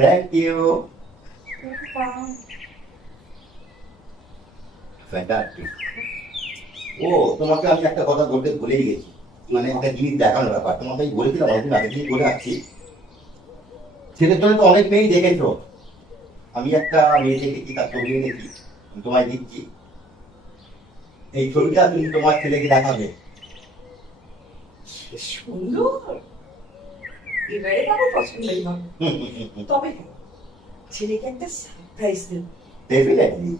Thank you. Fantastic. ও তোমাকে আমি একটা কথা বলতে ভুলেই গেছি, মানে একটা জিনিস দেখানোর ব্যাপার। তোমাকে আমি বলেছিলাম অনেকদিন আগে থেকে বলে আসছি, ছেলের জন্য তো অনেক মেয়েই দেখেছো। আমি একটা মেয়ে দেখেছি, তার ছবি এনেছি, আমি তোমায় দিচ্ছি। এই ছবিটা তুমি তোমার ছেলেকে দেখাবে। সুন্দর, এবারে আমার পছন্দই হবে। তবে হ্যাঁ, ছেলেকে একটা সারপ্রাইজ দেব। ডেফিনেটলি।